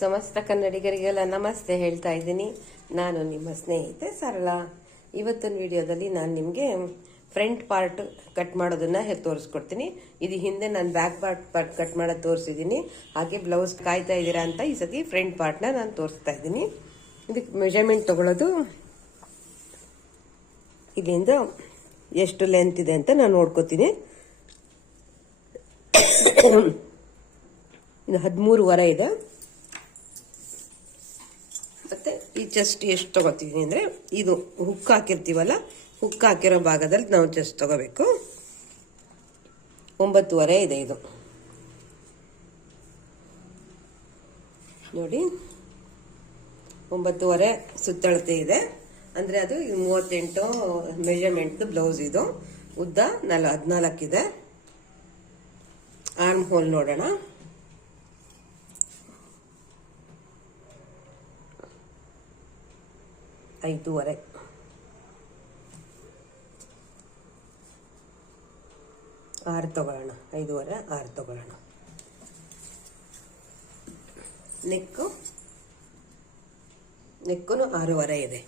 ಸಮಸ್ತ ಕನ್ನಡಿಗರಿಗೆಲ್ಲ ನಮಸ್ತೆ ಹೇಳ್ತಾ ಇದ್ದೀನಿ. ನಾನು ನಿಮ್ಮ ಸ್ನೇಹಿತೆ ಸರಳ. ಇವತ್ತಿನ ವಿಡಿಯೋದಲ್ಲಿ ನಾನು ನಿಮಗೆ ಫ್ರಂಟ್ ಪಾರ್ಟ್ ಕಟ್ ಮಾಡೋದನ್ನ ತೋರಿಸ್ಕೊಡ್ತೀನಿ. ಇದು ಹಿಂದೆ ನಾನು ಬ್ಯಾಕ್ ಪಾರ್ಟ್ ಪಾರ್ಟ್ ಕಟ್ ಮಾಡೋದು ತೋರಿಸಿದ್ದೀನಿ. ಹಾಗೆ ಬ್ಲೌಸ್ ಕಾಯ್ತಾ ಇದ್ದೀರಾ ಅಂತ ಈ ಸತಿ ಫ್ರಂಟ್ ಪಾರ್ಟ್ನ ನಾನು ತೋರಿಸ್ತಾ ಇದ್ದೀನಿ. ಇದಕ್ಕೆ ಮೆಜರ್ಮೆಂಟ್ ತಗೊಳ್ಳೋದು. ಇಲ್ಲಿಂದ ಎಷ್ಟು ಲೆಂತ್ ಇದೆ ಅಂತ ನಾನು ನೋಡ್ಕೋತೀನಿ. ಇದು ಹದಿಮೂರುವರೆ ಇದೆ ಮತ್ತೆ ಈ ಚೆಸ್ಟ್ ಎಷ್ಟು ತಗೋತೀವಿ ಅಂದರೆ ಇದು ಹುಕ್ ಹಾಕಿರ್ತೀವಲ್ಲ, ಹುಕ್ ಹಾಕಿರೋ ಭಾಗದಲ್ಲಿ ನಾವು ಚೆಸ್ಟ್ ತಗೋಬೇಕು. ಒಂಬತ್ತುವರೆ ಇದೆ ಇದು. ನೋಡಿ, ಒಂಬತ್ತುವರೆ ಸುತ್ತಳತೆ ಇದೆ. ಅಂದರೆ ಅದು ಮೂವತ್ತೆಂಟು ಮೆಜರ್ಮೆಂಟ್ದು ಬ್ಲೌಸ್ ಇದು. ಉದ್ದ ನಲ್ ಹದಿನಾಲ್ಕಿದೆ ಆರ್ಮ್ ಹೋಲ್ ನೋಡೋಣ. ಐದೂವರೆ ಆರು ತಗೊಳ್ಳೋಣ, ಐದೂವರೆ, ಆರು ತಗೊಳ್ಳೋಣ. ನೆಕ್ಕು ನೆಕ್ಕೂ ಆರೂವರೆ ಇದೆ.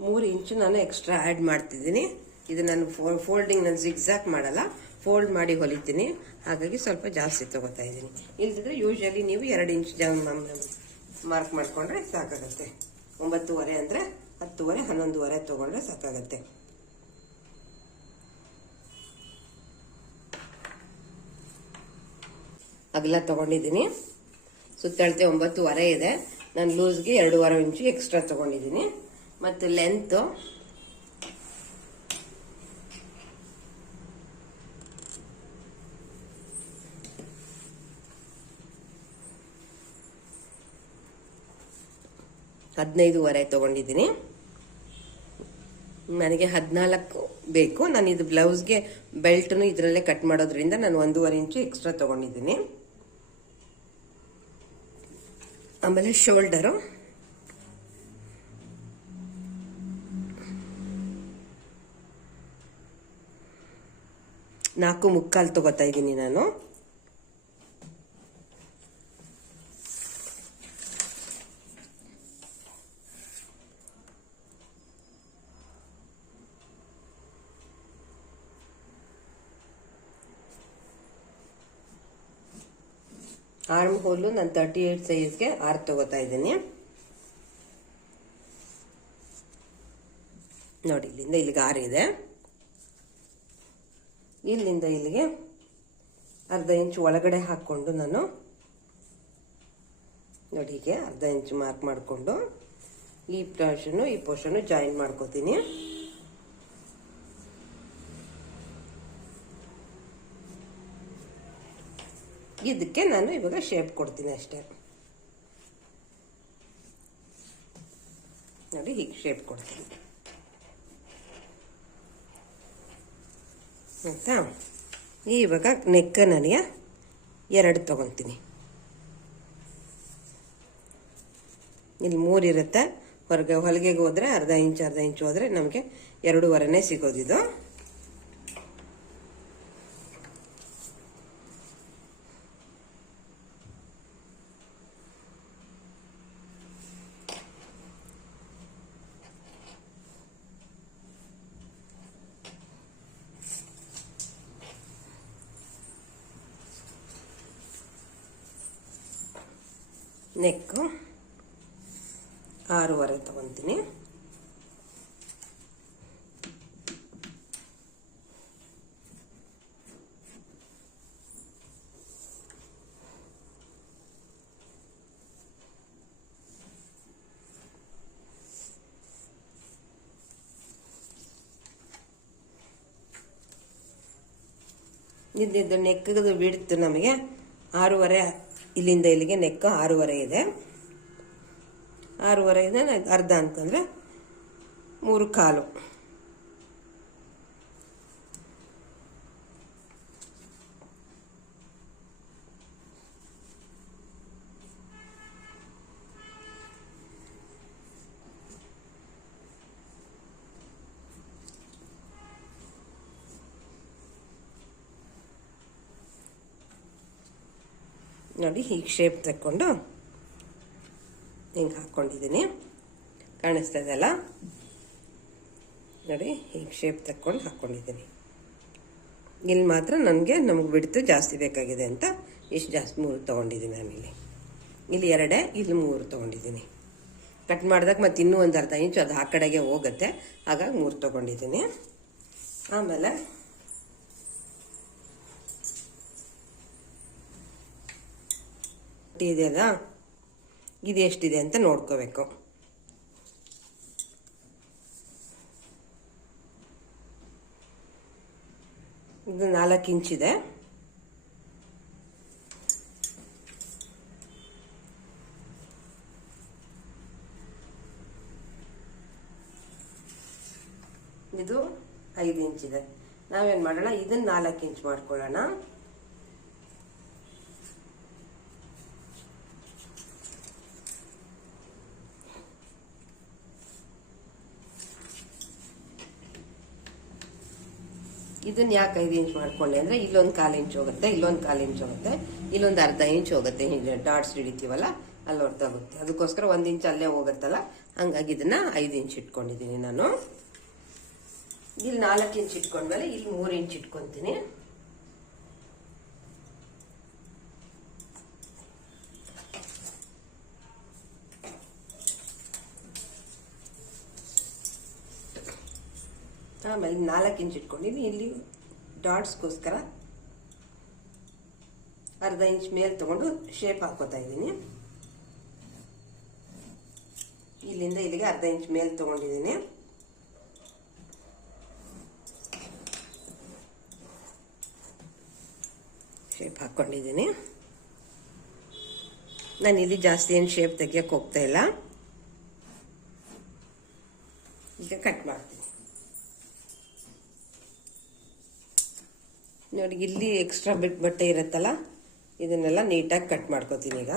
ಮೂರು ಇಂಚು ನಾನು ಎಕ್ಸ್ಟ್ರಾ ಆ್ಯಡ್ ಮಾಡ್ತಿದ್ದೀನಿ. ಇದು ನಾನು ಫೋ, ಫೋಲ್ಡಿಂಗ್ ನಾನು ಜಿಗ್ಸಾಕ್ ಮಾಡಲ್ಲ, ಫೋಲ್ಡ್ ಮಾಡಿ ಹೊಲಿತೀನಿ. ಹಾಗಾಗಿ ಸ್ವಲ್ಪ ಜಾಸ್ತಿ ತೊಗೋತಾ ಇದ್ದೀನಿ. ಇಲ್ದಿದ್ರೆ ಯೂಶಲಿ ನೀವು ಎರಡು ಇಂಚ್ ಮಾರ್ಕ್ ಮಾಡಿಕೊಂಡ್ರೆ ಸಾಕಾಗತ್ತೆ. ಒಂಬತ್ತುವರೆ ಅಂದರೆ ಹತ್ತುವರೆ, ಹನ್ನೊಂದುವರೆ ತೊಗೊಂಡ್ರೆ ಸಾಕಾಗತ್ತೆ. ಅಗಲ ತಗೊಂಡಿದ್ದೀನಿ. ಸುತ್ತಳತೆ ಒಂಬತ್ತುವರೆ ಇದೆ. ನಾನು ಲೂಸ್ಗೆ ಎರಡೂವರೆ ಇಂಚು ಎಕ್ಸ್ಟ್ರಾ ತಗೊಂಡಿದ್ದೀನಿ. ಮತ್ತು ಲೆಂತು ಹದಿನೈದುವರೆ ತಗೊಂಡಿದ್ದೀನಿ. ನನಗೆ ಹದಿನಾಲ್ಕು ಬೇಕು. ನಾನು ಇದು ಬ್ಲೌಸ್ಗೆ ಬೆಲ್ಟ್ನು ಇದರಲ್ಲೇ ಕಟ್ ಮಾಡೋದ್ರಿಂದ ನಾನು ಒಂದೂವರೆ ಇಂಚು ಎಕ್ಸ್ಟ್ರಾ ತಗೊಂಡಿದ್ದೀನಿ. ಆಮೇಲೆ ಶೋಲ್ಡರು. ನಾಲ್ಕು ಮುಕ್ಕಾಲು ತಗೋತಾ ಇದ್ದೀನಿ ನಾನು. ಆರ್ಮ್ ಹೋಲು ನಾನು ತರ್ಟಿ ಏಟ್ ಸೈಜ್ಗೆ ಆರ್ ತಗೋತಾ ಇದ್ದೀನಿ. ನೋಡಿ, ಇಲ್ಲಿಂದ ಇಲ್ಲಿಗೆ ಆರ್ ಇದೆ. ಇಲ್ಲಿಂದ ಇಲ್ಲಿಗೆ ಅರ್ಧ ಇಂಚು ಒಳಗಡೆ ಹಾಕ್ಕೊಂಡು ನಾನು ನೋಡಿ, ಹೀಗೆ ಅರ್ಧ ಇಂಚ್ ಮಾರ್ಕ್ ಮಾಡಿಕೊಂಡು ಈ ಪೋರ್ಷನ್ನು ಈ ಪೋರ್ಷನ್ನು ಜಾಯಿನ್ ಮಾಡ್ಕೋತೀನಿ. ಇದಕ್ಕೆ ನಾನು ಇವಾಗ ಶೇಪ್ ಕೊಡ್ತೀನಿ ಅಷ್ಟೇ. ನೋಡಿ ಹೀಗೆ ಶೇಪ್ ಕೊಡ್ತೀನಿ. ಆಯ್ತಾ? ಇವಾಗ ನೆಕ್ಕ ನನಗೆ ಎರಡು ತಗೊತೀನಿ. ಇಲ್ಲಿ ಮೂರಿರುತ್ತೆ ಹೊರಗೆ ಹೊಲಿಗೆಗೆ ಹೋದರೆ ಅರ್ಧ ಇಂಚ್ ಅರ್ಧ ಇಂಚು ಹೋದರೆ ನಮಗೆ ಎರಡೂವರೆನೇ ಸಿಗೋದಿದು ನೆಕ್ಕು ಆರೂವರೆ ತಗೊತೀನಿ ಇದ್ದಿದ್ದು ನೆಕ್ಕದು ಬಿಡ್ತು ನಮಗೆ. ಆರೂವರೆ, ಇಲ್ಲಿಂದ ಇಲ್ಲಿಗೆ ನೆಕ್ ಆರೂವರೆ ಇದೆ. ಆರೂವರೆ ಇದೆ, ಅರ್ಧ ಅಂತಂದರೆ ಮೂರು ಕಾಲು. ನೋಡಿ ಹೀಗೆ ಶೇಪ್ ತಕ್ಕೊಂಡು ಹಿಂಗೆ ಹಾಕ್ಕೊಂಡಿದ್ದೀನಿ ಕಾಣಿಸ್ತಾ ಇದೆಯಲ್ಲ ನೋಡಿ ಹೀಗೆ ಶೇಪ್ ತಕ್ಕೊಂಡು ಹಾಕ್ಕೊಂಡಿದ್ದೀನಿ ಇಲ್ಲಿ ಮಾತ್ರ ನನಗೆ ನಮಗೆ ಬಿಡ್ತು ಜಾಸ್ತಿ ಬೇಕಾಗಿದೆ ಅಂತ ಇಷ್ಟು ಜಾಸ್ತಿ ಮೂರು ತೊಗೊಂಡಿದ್ದೀನಿ ನಾನಿಲ್ಲಿ ಇಲ್ಲಿ. ಎರಡೇ, ಇಲ್ಲಿ ಮೂರು ತೊಗೊಂಡಿದ್ದೀನಿ ಕಟ್ ಮಾಡಿದಾಗ ಮತ್ತೆ ಇನ್ನೂ ಒಂದು ಅರ್ಧ ಇಂಚು ಅದು ಆ ಕಡೆಗೆ ಹೋಗುತ್ತೆ. ಹಾಗಾಗಿ ಮೂರು ತೊಗೊಂಡಿದ್ದೀನಿ ಆಮೇಲೆ ಇದೆಯಲ್ಲ ಇದು ಎಷ್ಟಿದೆ ಅಂತ ನೋಡ್ಕೋಬೇಕು. ಇದು ನಾಲ್ಕು ಇದೆ. ಇದು ಐದು ಇಂಚಿದೆ ನಾವೇನು ಮಾಡೋಣ? ಇದನ್ನ ನಾಲ್ಕು ಇಂಚ್ ಮಾಡ್ಕೊಳ್ಳೋಣ. ಇದನ್ನ ಯಾಕೆ ಐದು ಇಂಚ್ ಮಾಡ್ಕೊಂಡೆ ಅಂದ್ರೆ ಇಲ್ಲೊಂದು ಕಾಲು ಇಂಚ್ ಹೋಗುತ್ತೆ, ಇಲ್ಲೊಂದು ಕಾಲು ಇಂಚ್ ಹೋಗುತ್ತೆ, ಇಲ್ಲೊಂದು ಅರ್ಧ ಇಂಚ್ ಹೋಗುತ್ತೆ, ಹೀಗೆ ಡಾಟ್ಸ್ ಹಿಡಿತೀವಲ್ಲ, ಅಲ್ಲಿ ಆಗುತ್ತೆ ಅದಕ್ಕೋಸ್ಕರ ಒಂದು ಇಂಚ್ ಅಲ್ಲೇ ಹೋಗುತ್ತಲ್ಲ, ಹಂಗಾಗಿ ಇದನ್ನ ಐದು ಇಂಚ್ ಇಟ್ಕೊಂಡಿದ್ದೀನಿ ನಾನು. ಇಲ್ಲಿ ನಾಲ್ಕು ಇಂಚ್ ಇಟ್ಕೊಂಡ್ಮೇಲೆ ಇಲ್ಲಿ ಮೂರು ಇಂಚ್ ಇಟ್ಕೊಂತೀನಿ. ಆಮೇಲೆ ನಾಲ್ಕು ಇಂಚ್ ಇಟ್ಕೊಂಡಿನಿ ಇಲ್ಲಿ ಡಾಟ್ಸ್ಗೋಸ್ಕರ ಅರ್ಧ ಇಂಚ್ ಮೇಲೆ ತಗೊಂಡು ಶೇಪ್ ಹಾಕೋತಾ ಇದ್ದೀನಿ. ಇಲ್ಲಿಂದ ಇಲ್ಲಿಗೆ ಅರ್ಧ ಇಂಚ್ ಮೇಲೆ ತಗೊಂಡಿದ್ದೀನಿ. ಶೇಪ್ ಹಾಕ್ಕೊಂಡಿದ್ದೀನಿ. ನಾನು ಇಲ್ಲಿ ಜಾಸ್ತಿ ಏನು ಶೇಪ್ ತೆಗಿಯಕ್ಕೆ ಹೋಗ್ತಾ ಇಲ್ಲ. ಈಗ ಕಟ್ ಮಾಡ್ತೀನಿ. ನೋಡಿ ಇಲ್ಲಿ ಎಕ್ಸ್ಟ್ರಾ ಬಿಟ್ ಬಟ್ಟೆ ಇರುತ್ತಲ್ಲ ಇದನ್ನೆಲ್ಲ ನೀಟಾಗಿ ಕಟ್ ಮಾಡ್ಕೋತೀನಿ ಈಗ.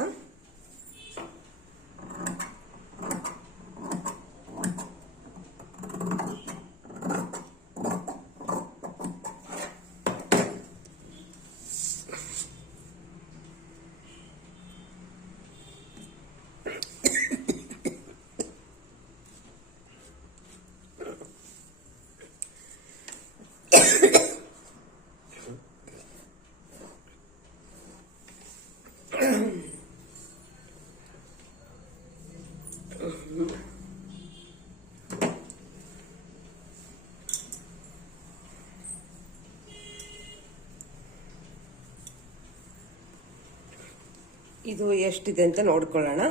ಇದು ಎಷ್ಟಿದೆ ಅಂತ ನೋಡ್ಕೊಳ್ಳೋಣ.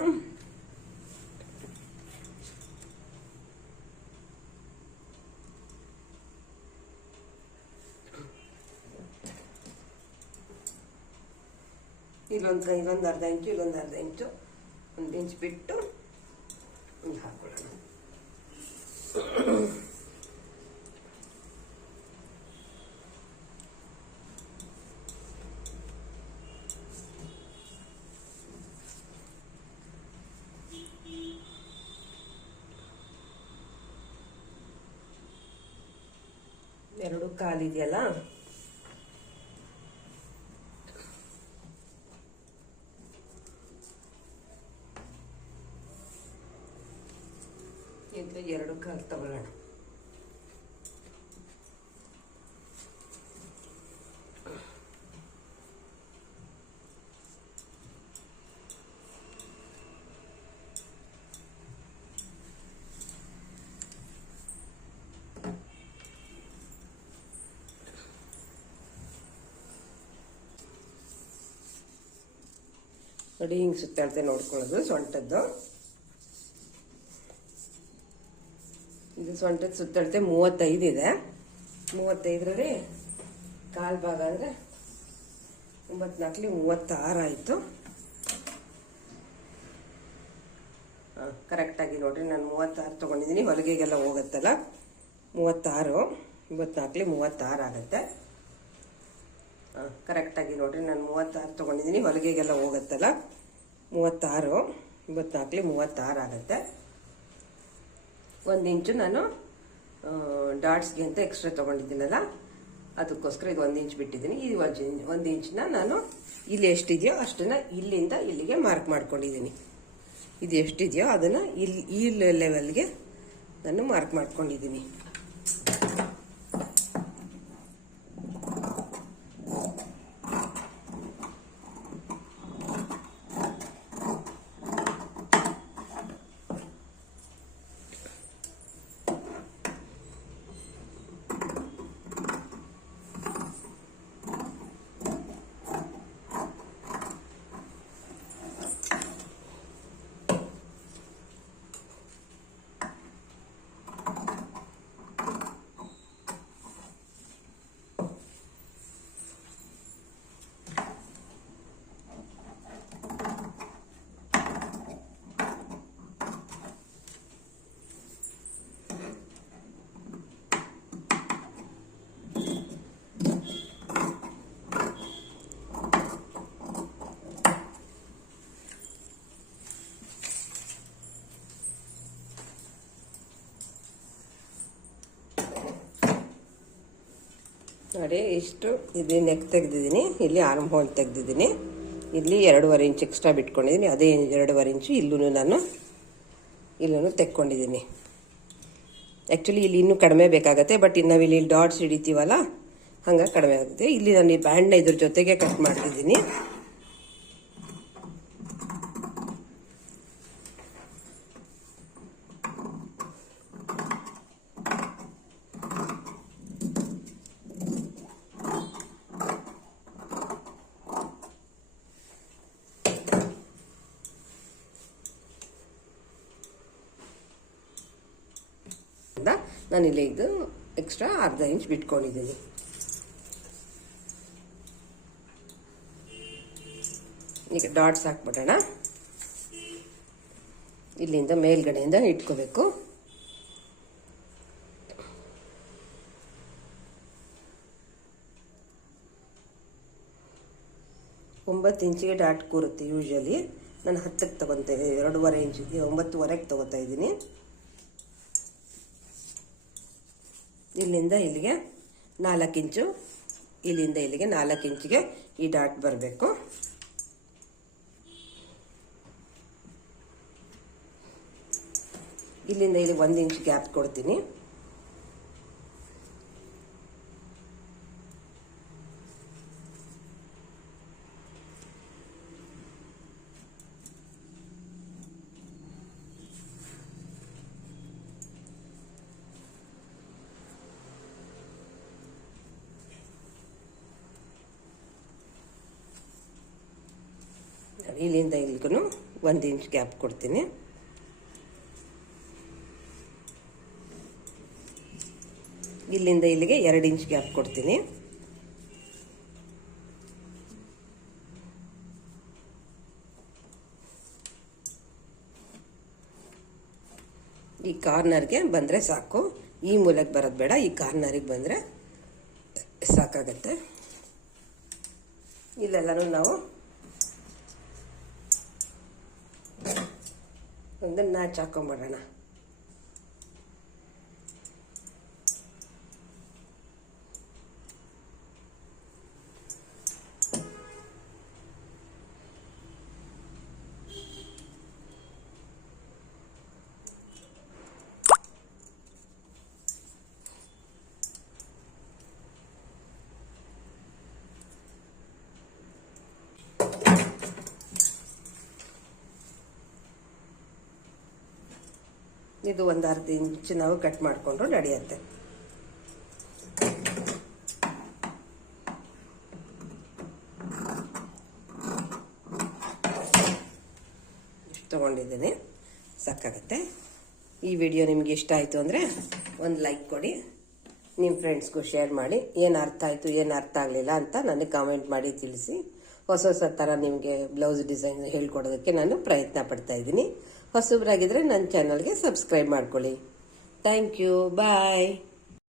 ಇಲ್ಲೊಂದು ಇಲ್ಲೊಂದು ಅರ್ಧ ಇಂಚು, ಇಲ್ಲೊಂದು ಅರ್ಧ ಇಂಚು. ಒಂದು ಇಂಚ್ ಬಿಟ್ಟು ಒಂದು ಹಾಕೊಳ್ಳೋಣ ಎರಡು ಕಾಲಿದೆಯಲ್ಲ? ಇದು ಎರಡು ಕಾಲು ತಗೊಳ್ಳೋಣ. ನೋಡಿ ಹಿಂಗೆ ಸುತ್ತಾಡ್ತೆ ನೋಡ್ಕೊಳ್ಳೋದು, ಸೊಂಟದ್ದು. ಇದು ಸೊಂಟದ ಸುತ್ತಳತೆ ಮೂವತ್ತೈದು ಇದೆ. ಮೂವತ್ತೈದರಲ್ಲಿ ಕಾಲು ಭಾಗ ಅಂದರೆ ಒಂಬತ್ನಾಲ್ಕಲಿ ಮೂವತ್ತಾರು ಆಯಿತು. ಕರೆಕ್ಟಾಗಿ ನೋಡ್ರಿ, ನಾನು ಮೂವತ್ತಾರು ತೊಗೊಂಡಿದ್ದೀನಿ, ಹೊಲಿಗೆಗೆಲ್ಲ ಹೋಗುತ್ತಲ್ಲ? ಮೂವತ್ತಾರು ಒಂಬತ್ನಾಲ್ಕಲಿ ಮೂವತ್ತಾರು ಆಗುತ್ತೆ. ಕರೆಕ್ಟಾಗಿ ನೋಡ್ರಿ, ನಾನು ಮೂವತ್ತಾರು ತೊಗೊಂಡಿದ್ದೀನಿ ಹೊಲಿಗೆಗೆಲ್ಲ ಹೋಗುತ್ತಲ್ಲ? ಮೂವತ್ತಾರು ಒಂಬತ್ನಾಲ್ಕಲಿ ಮೂವತ್ತಾರು ಆಗುತ್ತೆ. ಒಂದು ಇಂಚು ನಾನು ಡಾಟ್ಸ್ಗೆ ಅಂತ ಎಕ್ಸ್ಟ್ರಾ ತೊಗೊಂಡಿದ್ದೀನಲ್ಲ, ಅದಕ್ಕೋಸ್ಕರ ಇದು ಒಂದು ಇಂಚ್ ಬಿಟ್ಟಿದ್ದೀನಿ. ಇದು ಒಂದು ಒಂದು ಇಂಚನ್ನ ನಾನು ಇಲ್ಲಿ ಎಷ್ಟಿದೆಯೋ ಅಷ್ಟನ್ನ ಇಲ್ಲಿಂದ ಇಲ್ಲಿಗೆ ಮಾರ್ಕ್ ಮಾಡ್ಕೊಂಡಿದ್ದೀನಿ ಇದು ಎಷ್ಟಿದೆಯೋ ಅದನ್ನು ಇಲ್ಲಿ ಈ ಲೆವೆಲ್ಗೆ ನಾನು ಮಾರ್ಕ್ ಮಾಡ್ಕೊಂಡಿದ್ದೀನಿ ನೋಡಿ, ಇಷ್ಟು ಇದು ನೆಕ್ ತೆಗೆದಿದ್ದೀನಿ. ಇಲ್ಲಿ ಆರ್ಮ್ ಹೋಲ್ ತೆಗೆದಿದ್ದೀನಿ. ಇಲ್ಲಿ ಎರಡೂವರೆ ಇಂಚ್ ಎಕ್ಸ್ಟ್ರಾ ಬಿಟ್ಕೊಂಡಿದ್ದೀನಿ. ಅದೇ ಎರಡೂವರೆ ಇಂಚು ಇಲ್ಲೂ ನಾನು ಇಲ್ಲೂ ತೆಕ್ಕೊಂಡಿದ್ದೀನಿ. ಆ್ಯಕ್ಚುಲಿ ಇಲ್ಲಿ ಇನ್ನೂ ಕಡಿಮೆ ಬೇಕಾಗತ್ತೆ ಬಟ್ ಇನ್ನು ನಾವಿಲ್ಲಿ ಡಾಟ್ಸ್ ಹಿಡಿತೀವಲ್ಲ, ಹಂಗೆ ಕಡಿಮೆ ಆಗುತ್ತೆ. ಇಲ್ಲಿ ನಾನು ಈ ಬ್ಯಾಂಡ್ನ ಇದ್ರ ಜೊತೆಗೆ ಕಟ್ ಮಾಡ್ತಿದ್ದೀನಿ ಇಂದ ನಾನಿಲ್ಲಿ ಇದು ಎಕ್ಸ್ಟ್ರಾ ಅರ್ಧ ಇಂಚ್ ಬಿಟ್ಕೊಂಡಿದ್ದೀನಿ. ಈಗ ಡಾಟ್ಸ್ ಹಾಕ್ಬಿಡೋಣ. ಇಲ್ಲಿಂದ ಮೇಲ್ಗಡೆಯಿಂದ ಇಟ್ಕೋಬೇಕು. ಒಂಬತ್ತು ಇಂಚಿಗೆ ಡಾಟ್ ಕೂರುತ್ತೆ ಯೂಶಲಿ ನಾನು ಹತ್ತಕ್ಕೆ ತಗೊತಾ ಇದ್ದೀನಿ, ಎರಡೂವರೆ ಇಂಚಿಗೆ ಒಂಬತ್ತುವರೆಗೆ ತಗೋತಾ ಇದ್ದೀನಿ. ಇಲ್ಲಿಂದ ಇಲ್ಲಿಗೆ ನಾಲ್ಕು ಇಂಚು, ಇಲ್ಲಿಂದ ಇಲ್ಲಿಗೆ ನಾಲ್ಕು ಇಂಚಿಗೆ ಈ ಡಾಟ್ ಬರಬೇಕು. ಇಲ್ಲಿಂದ ಇಲ್ಲಿ ಒಂದು ಇಂಚ್ ಗ್ಯಾಪ್ ಕೊಡ್ತೀನಿ. ಇಲ್ಲಿಂದ ಇಲ್ಲಿಗೂ ಒಂದು ಇಂಚ್ ಗ್ಯಾಪ್ ಕೊಡ್ತೀನಿ. ಇಲ್ಲಿಂದ ಇಲ್ಲಿಗೆ ಎರಡು ಇಂಚ್ ಗ್ಯಾಪ್ ಕೊಡ್ತೀನಿ. ಈ ಕಾರ್ನರ್ಗೆ ಬಂದರೆ ಸಾಕು. ಈ ಮೂಲಕ್ಕೆ ಬರೋದು ಬೇಡ, ಈ ಕಾರ್ನರಿಗೆ ಬಂದರೆ ಸಾಕಾಗತ್ತೆ. ಇಲ್ಲೆಲ್ಲನೂ ನಾವು ಒಂದು ನ್ಯಾಚ್ ಹಾಕೊಂಬಿಡೋಣ ಇದು ಒಂದು ಅರ್ಧ ಇಂಚು ನಾವು ಕಟ್ ಮಾಡಿಕೊಂಡ್ರು ನಡೆಯುತ್ತೆ. ತಗೊಂಡಿದ್ದೀನಿ ತೊಗೊಂಡಿದ್ದೀನಿ. ಸಾಕಾಗತ್ತೆ ಈ ವಿಡಿಯೋ ನಿಮ್ಗೆ ಇಷ್ಟ ಆಯಿತು ಅಂದರೆ ಒಂದು ಲೈಕ್ ಕೊಡಿ. ನಿಮ್ಮ ಫ್ರೆಂಡ್ಸ್ಗೂ ಶೇರ್ ಮಾಡಿ. ಏನು ಅರ್ಥ ಆಯಿತು, ಏನು ಅರ್ಥ ಆಗಲಿಲ್ಲ ಅಂತ ನನಗೆ ಕಾಮೆಂಟ್ ಮಾಡಿ ತಿಳಿಸಿ. ಹೊಸ ಹೊಸ ಥರ ನಿಮಗೆ ಬ್ಲೌಸ್ ಡಿಸೈನ್ ಹೇಳ್ಕೊಡೋದಕ್ಕೆ ನಾನು ಪ್ರಯತ್ನ ಪಡ್ತಾ ಇದ್ದೀನಿ. ಹೊಸಬ್ರಾಗಿದ್ದರೆ ನನ್ನ ಚಾನಲ್ಗೆ ಸಬ್ಸ್ಕ್ರೈಬ್ ಮಾಡ್ಕೊಳ್ಳಿ. Thank you bye